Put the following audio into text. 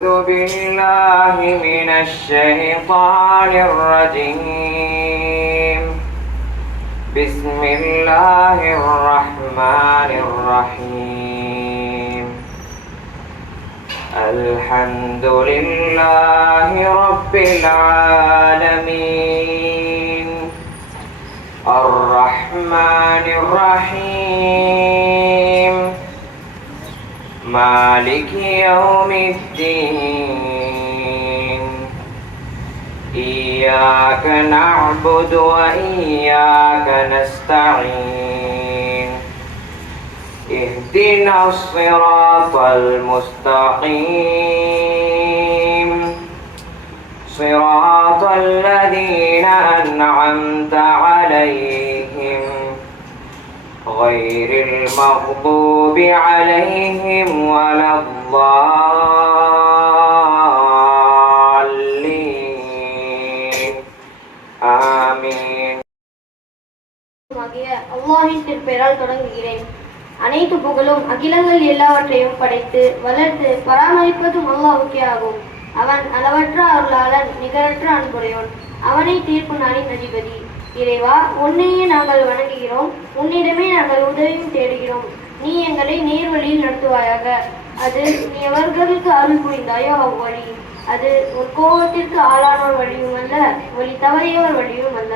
أعوذ بالله من الشيطان الرجيم. بسم الله الرحمن الرحيم. الحمد لله رب العالمين الرحمن الرحيم مالك يوم الدين. إياك نعبد وإياك نستعين. اهدنا الصراط المستقيم صراط الذين أنعمت عليهم غير المغضوب عليهم ولا الضالين آمين. அல்லாஹ்வின் திருப்பெயரால் தொடங்குகிறேன். அனைத்து புகழும் அகிலங்கள் எல்லாவற்றையும் படைத்து வளர்த்து பராமரிப்பதும் அல்லாஹ்வுக்கே ஆகும். அவன் அளவற்ற அருளாளன், நிகரற்ற அன்புடையோன். அவனை தீர்ப்பு நாளின் அதிபதி. இறைவா, உன்னையே நாங்கள் வணங்குகிறோம், உன்னிடமே நாங்கள் உதவியும் தேடுகிறோம். நீ எங்களை நேர்வழியில் நடத்துவாயாக. அது நீ எவர்களுக்கு அருள் புரிந்தாயோ அவ்வழி. அது உன் கோபத்திற்கு ஆளானோர் வழியும் அல்ல, வழி தவறியவர் வழியும் அல்ல.